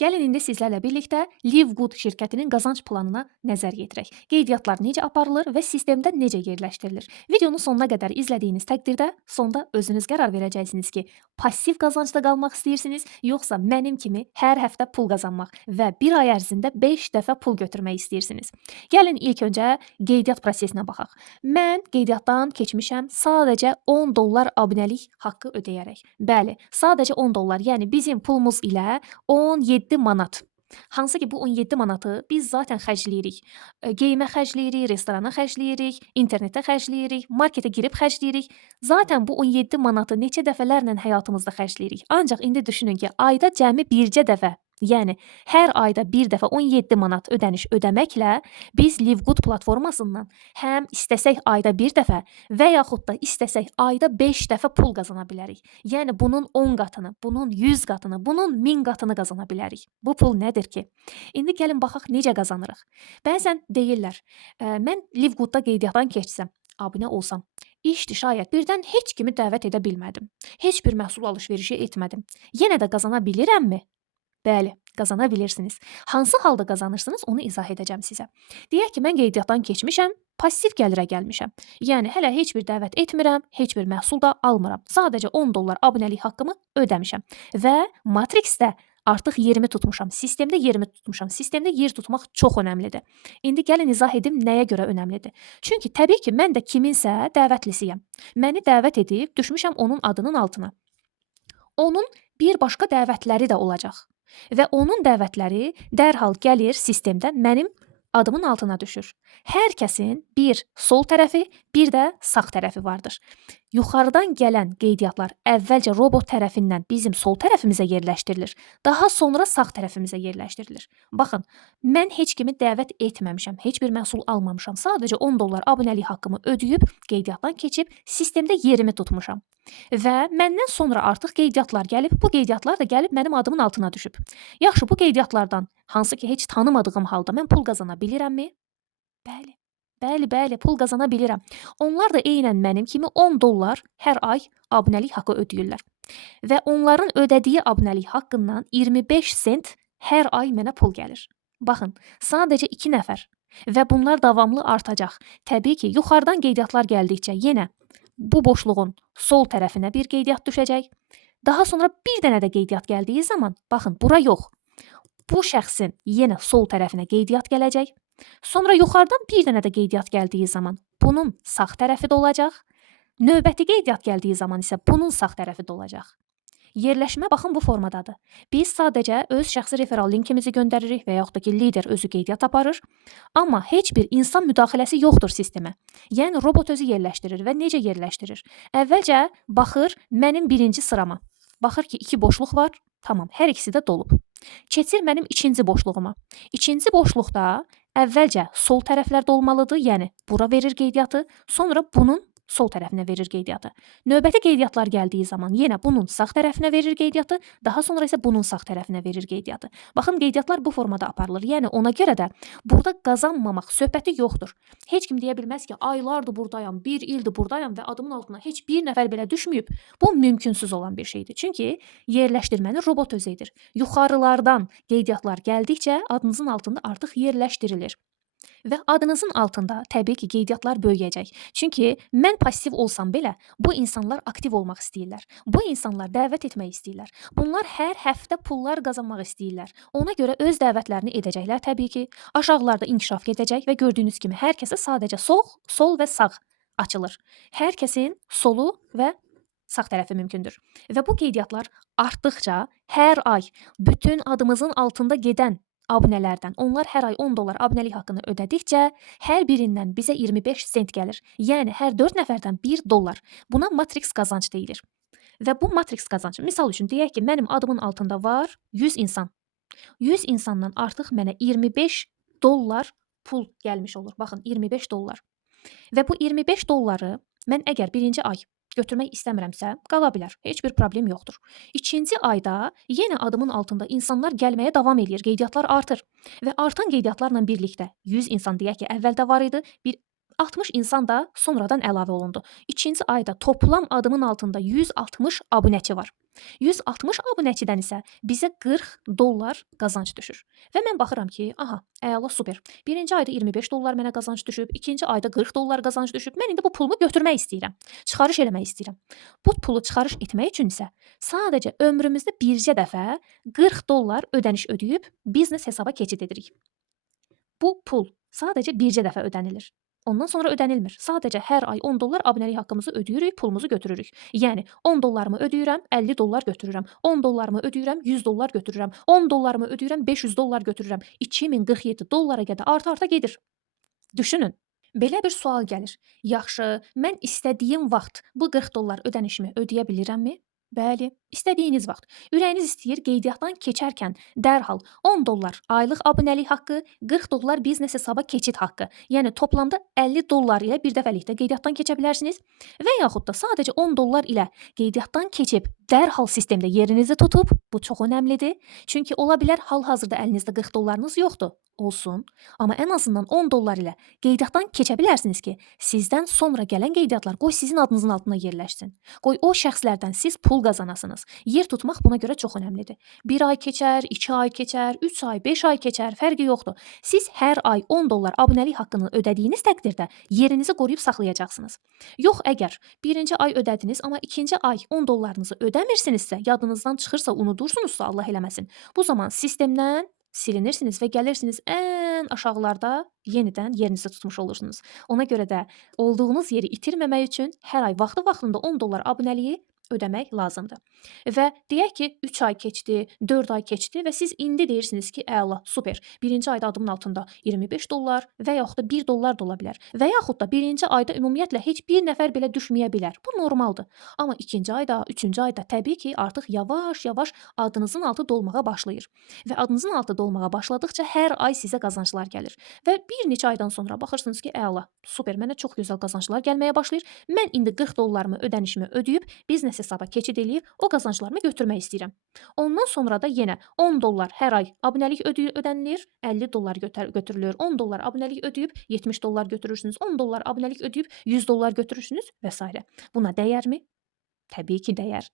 Gəlin indi sizlərlə birlikdə Livegood şirkətinin qazanc planına nəzər yetirək. Qeydiyyatlar necə aparılır və sistemdə necə yerləşdirilir? Videonu sonuna qədər izlədiyiniz təqdirdə sonda özünüz qərar verəcəksiniz ki, passiv qazancda qalmaq istəyirsiniz, yoxsa mənim kimi hər həftə pul qazanmaq və bir ay ərzində 5 dəfə pul götürmək istəyirsiniz. Gəlin ilk öncə qeydiyyat prosesinə baxaq. Mən qeydiyyatdan keçmişəm sadəcə $10 abunəlik haqqı ödəyərək. Bəli, sadəcə $10, yəni bizim pulumuz ilə 17 manat. Hansı ki, bu 17 manatı biz zaten xərcləyirik. Geyimə xərcləyirik, restorana xərcləyirik, internetə xərcləyirik, marketə girib xərcləyirik. Zaten bu 17 manatı neçə dəfələrlə həyatımızda xərcləyirik. Ancaq indi düşünün ki, ayda cəmi bircə dəfə, yəni hər ayda bir dəfə 17 manat ödəniş ödəməklə biz Livegood platformasından həm istəsək ayda bir dəfə və yaxud da istəsək ayda 5 dəfə pul qazana bilərik. Yəni bunun 10 qatını, bunun 100 qatını, bunun 1000 qatını qazana bilərik. Bu pul nədir ki? İndi gəlin baxaq necə qazanırıq. Bəzən deyirlər, mən Livegoodda qeydiyyatdan keçsəm, abunə olsam, işdi şayət birdən heç kimi dəvət edə bilmədim. Heç bir məhsul alış-verişi etmədim. Yenə də qazana bilirəmmi? Bəli, qazana bilirsiniz. Hansı halda qazanırsınız, onu izah edəcəm sizə. Deyək ki, mən qeydiyyatdan keçmişəm, passiv gəlirə gəlmişəm. Yəni hələ heç bir dəvət etmirəm, heç bir məhsul da almıram. Sadəcə $10 abunəlik haqqımı ödəmişəm və Matrixdə artıq yerimi tutmuşam. Sistemdə yerimi tutmuşam. Sistemdə yer tutmaq çox önəmlidir. İndi gəlin izah edim nəyə görə önəmlidir. Çünki təbii ki, mən də kiminsə dəvətlisiyəm. Məni dəvət edib düşmüşəm onun adının altına. Onun bir başqa dəvətləri də olacaq. Və onun dəvətləri dərhal gəlir sistemdə mənim adımın altına düşür. Hər kəsin bir sol tərəfi, bir də sağ tərəfi vardır. Yuxarıdan gələn qeydiyyatlar əvvəlcə robot tərəfindən bizim sol tərəfimizə yerləşdirilir. Daha sonra sağ tərəfimizə yerləşdirilir. Baxın, mən heç kimi dəvət etməmişəm, heç bir məhsul almamışam. Sadəcə $10 abunəlik haqqımı ödəyib, qeydiyyatdan keçib, sistemdə yerimi tutmuşam. Və məndən sonra artıq qeydiyyatlar gəlib, bu qeydiyyatlar da gəlib mənim adımın altına düşüb. Yaxşı, bu qeydiyyatlardan hansı ki heç tanımadığım halda mən pul qazana bilirəmmi? Bəli. Bəli, pul qazana bilirəm. Onlar da eynən mənim kimi $10 hər ay abunəlik haqqı ödəyirlər. Və onların ödədiyi abunəlik haqqından 25 sent hər ay mənə pul gəlir. Baxın, sadəcə 2 nəfər və bunlar davamlı artacaq. Təbii ki, yuxarıdan qeydiyyatlar gəldikcə yenə bu boşluğun sol tərəfinə bir qeydiyyat düşəcək. Daha sonra bir dənə də qeydiyyat gəldiyi zaman, baxın, bura yox. Bu şəxsin yenə sol tərəfinə qeydiyyat gələcək. Sonra yuxarıdan bir dənə də qeydiyyat gəldiyi zaman bunun sağ tərəfi də olacaq. Növbəti qeydiyyat gəldiyi zaman isə bunun sağ tərəfi də olacaq. Yerləşmə baxın bu formadadır. Biz sadəcə öz şəxsi referal linkimizi göndəririk və yaxud da ki, lider özü qeydiyyat aparır. Amma heç bir insan müdaxiləsi yoxdur sistemə. Yəni robot özü yerləşdirir və necə yerləşdirir? Əvvəlcə baxır mənim birinci sırama. Baxır ki, 2 boşluq var. Tamam, hər ikisi də dolub. Keçir mənim ikinci boşluğuma. İkinci boşluqda əvvəlcə sol tərəflərdə olmalıdır, yəni bura verir qeydiyyatı, sonra bunun sol tərəfinə verir qeydiyyatı. Növbəti qeydiyyatlar gəldiyi zaman yenə bunun sağ tərəfinə verir qeydiyyatı, daha sonra isə bunun sağ tərəfinə verir qeydiyyatı. Baxın, qeydiyyatlar bu formada aparılır. Yəni ona görə də burada qazanmamaq söhbəti yoxdur. Heç kim deyə bilməz ki, aylardır buradayam, 1 ildir buradayam və adımın altına heç bir nəfər belə düşməyib. Bu mümkünsüz olan bir şeydir. Çünki yerləşdirməni robot özü edir. Yuxarılardan qeydiyyatlar gəldikcə adınızın altında artıq yerləşdirilir. Və adınızın altında təbii ki, qeydiyyatlar böyüyəcək. Çünki mən passiv olsam belə, bu insanlar aktiv olmaq istəyirlər. Bu insanlar dəvət etmək istəyirlər. Bunlar hər həftə pullar qazanmaq istəyirlər. Ona görə öz dəvətlərini edəcəklər təbii ki. Aşağılarda inkişaf edəcək və gördüyünüz kimi hər kəsə sadəcə sol və sağ açılır. Hər kəsin solu və sağ tərəfi mümkündür. Və bu qeydiyyatlar artdıqca hər ay bütün adımızın altında gedən abunələrdən, onlar hər ay $10 abunəlik haqqını ödədikcə hər birindən bizə 25 sent gəlir. Yəni hər 4 nəfərdən $1. Buna Matrix qazanc deyilir. Və bu Matrix qazancı, misal üçün deyək ki, mənim adımın altında var 100 insan. 100 insandan artıq mənə $25 pul gəlmiş olur. Baxın, $25. Və bu $25 mən əgər birinci ay götürmək istəmirəmsə, qala bilər. Heç bir problem yoxdur. İkinci ayda yenə adımın altında insanlar gəlməyə davam eləyir. Qeydiyyatlar artır. Və artan qeydiyyatlarla birlikdə 100 insan deyək ki, əvvəldə var idi, bir 60 insan da sonradan əlavə olundu. İkinci ayda toplam adımın altında 160 abunəçi var. 160 abunəçidən isə bizə $40 qazanc düşür. Və mən baxıram ki, aha, əla, super. Birinci ayda $25 mənə qazanc düşüb, ikinci ayda $40 qazanc düşüb. Mən indi bu pulumu götürmək istəyirəm. Çıxarış eləmək istəyirəm. Bu pulu çıxarış etmək üçün isə sadəcə ömrümüzdə bircə dəfə $40 ödəniş ödəyib biznes hesaba keçid edirik. Bu pul sadəcə bircə dəfə ödənilir. Ondan sonra ödənilmir. Sadəcə hər ay $10 abunəlik haqqımızı ödəyirik, pulumuzu götürürük. Yəni $10-mı ödəyirəm, $50 götürürəm. $10-mı ödəyirəm, $100 götürürəm. $10-mı ödəyirəm, $500 götürürəm. $2047 qədər arta-arta gedir. Düşünün. Belə bir sual gəlir. Yaxşı, mən istədiyim vaxt bu $40 ödənişimi ödəyə bilirəmmi? Bəli, istədiyiniz vaxt. Ürəyiniz istəyir, qeydiyyatdan keçərkən dərhal $10 aylıq abunəlik haqqı, $40 biznes hesaba keçid haqqı. Yəni toplamda $50 ilə bir dəfəlikdə qeydiyyatdan keçə bilərsiniz və yaxud da sadəcə $10 ilə qeydiyyatdan keçib dərhal sistemdə yerinizi tutub, bu çox önəmlidir. Çünki ola bilər hal-hazırda əlinizdə $40'nız yoxdur. Olsun, amma ən azından $10 ilə qeydiyyatdan keçə bilərsiniz ki, sizdən sonra gələn qeydiyyatlar qoy sizin adınızın altına yerləşsin. Qoy o şəxslərdən siz pul qazanasınız. Yer tutmaq buna görə çox önəmlidir. 1 ay keçər, 2 ay keçər, 3 ay, 5 ay keçər, fərqi yoxdur. Siz hər ay $10 abunəlik haqqını ödədiyiniz təqdirdə yerinizi qoruyub saxlayacaqsınız. Yox, əgər birinci ay ödədiniz, amma ikinci ay $10'nızı ödəmirsinizsə, yadınızdan çıxırsa, unudursunuzsa, Allah eləməsin. Bu zaman sistemdən silinirsiniz və gəlirsiniz ən aşağılarda yenidən yerinizi tutmuş olursunuz. Ona görə də olduğunuz yeri itirməmək üçün hər ay vaxtı-vaxtında $10 abunəliyi ödəmək lazımdır. Və deyək ki, 3 ay keçdi, 4 ay keçdi və siz indi deyirsiniz ki, əla, super. Birinci ayda adımın altında $25 və yaxud da $1 da ola bilər. Və yaxud da birinci ayda ümumiyyətlə heç bir nəfər belə düşməyə bilər. Bu normaldır. Amma ikinci ayda, üçüncü ayda təbii ki, artıq yavaş-yavaş adınızın altı dolmağa başlayır. Və adınızın altı dolmağa başladıkca hər ay sizə qazanclar gəlir. Və bir neçə aydan sonra baxırsınız ki, əla, super, mənə çox gözəl qazanclar gəlməyə başlayır. Mən indi $40'mı ödənişimi ödəyib biznes hesaba keçid eləyib o qazanclarımı götürmək istəyirəm. Ondan sonra da yenə $10 hər ay abunəlik ödənilir, $50 götürülür, $10 abunəlik ödəyib $70 götürürsünüz, $10 abunəlik ödəyib $100 götürürsünüz və s. Buna dəyərmi? Təbii ki, dəyər.